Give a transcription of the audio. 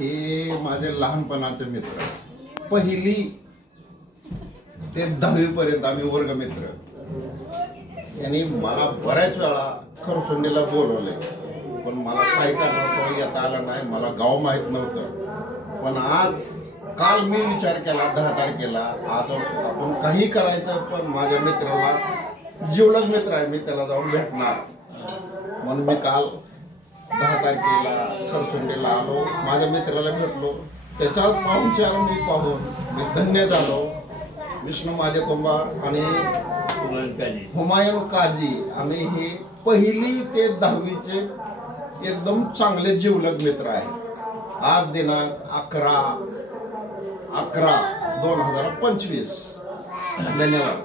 हे माझे लहानपणाचे मित्र, पहिली ते 10वी पर्यंत आम्ही वर्गमित्र. यांनी मला बऱ्याच वेळा खरसुंडीला बोलवले, पण मला काही कारणास्तव येता आलं नाही. मला गाव माहीत नव्हतं. पण आज काल मी विचार केला 10 तारखेला आज आपण काही करायचं, पण माझ्या मित्राला जीवलग मित्र आहे, मी त्याला जाऊन भेटणार. म्हणून मी काल 10 तारखेला खरसुंडीला आलो, माझ्या मित्राला भेटलो. त्याचा पाहुणचार मी पाहून मी धन्य झालो. विष्णू महादेव कुंभार आणि हुमायून काजी आम्ही हे पहिली ते 10वीचे एकदम चांगले जीवलग मित्र आहे. आज दिनांक 11/11/2025. धन्यवाद.